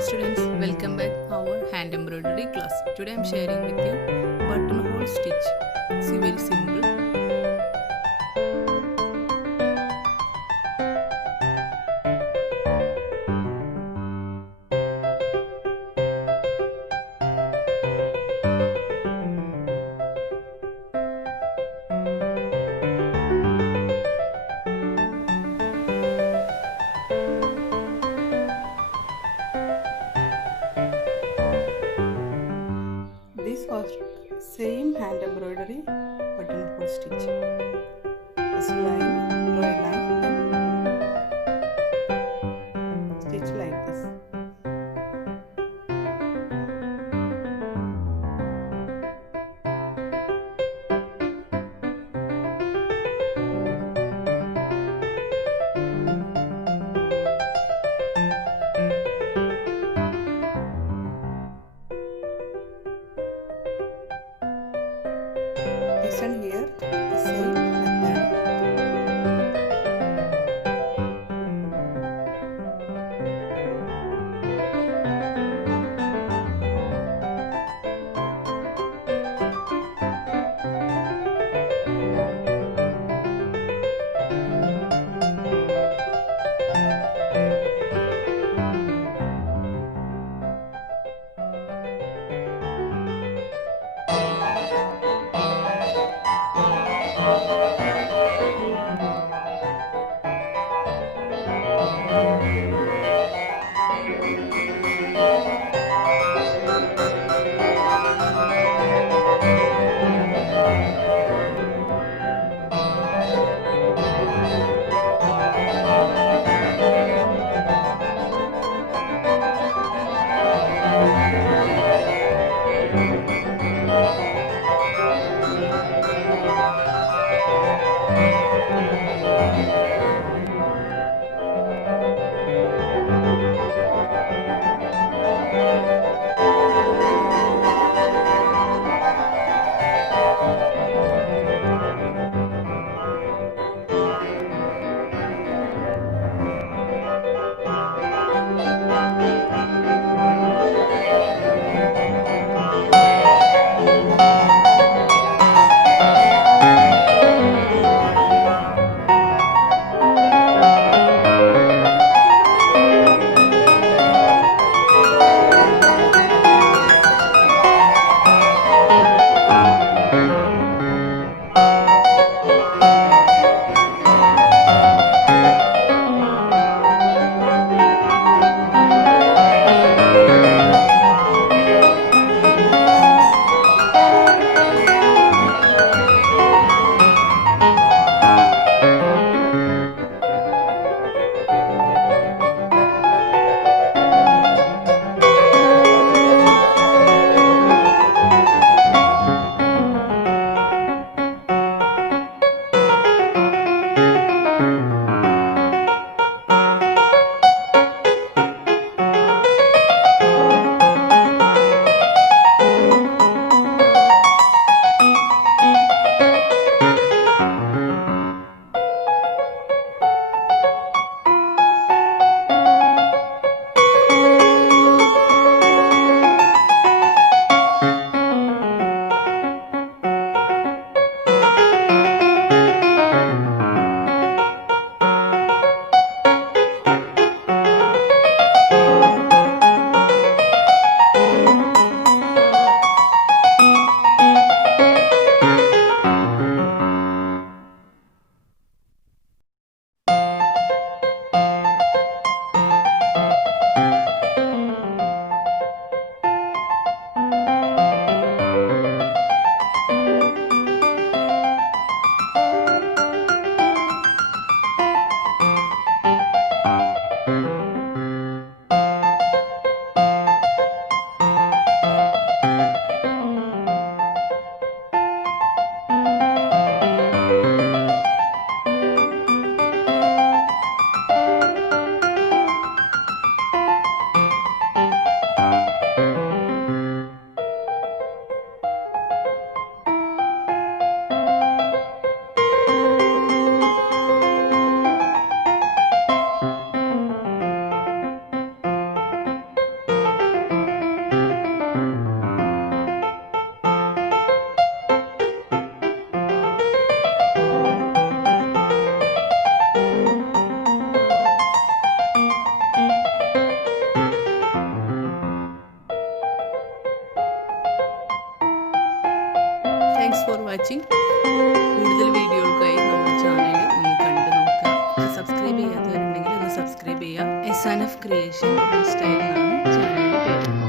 Hi students, welcome back our hand embroidery class. Today I am sharing with you buttonhole stitch. See, very simple. This was same hand embroidery buttonhole stitch. Just line, draw a line, then stitch like this. Listen here, the same method. Thanks for watching. കൂടുതൽ വീഡിയോകൾക്കായി നമ്മുടെ ചാനൽ ഒന്ന് കണ്ടു നോക്കുക. സബ്സ്ക്രൈബ് ചെയ്യാത്തവരുണ്ടെങ്കിൽ ഒന്ന് സബ്സ്ക്രൈബ് ചെയ്യുക. S an F creation style എന്നാണ് ചാനലിൻ്റെ പേര്.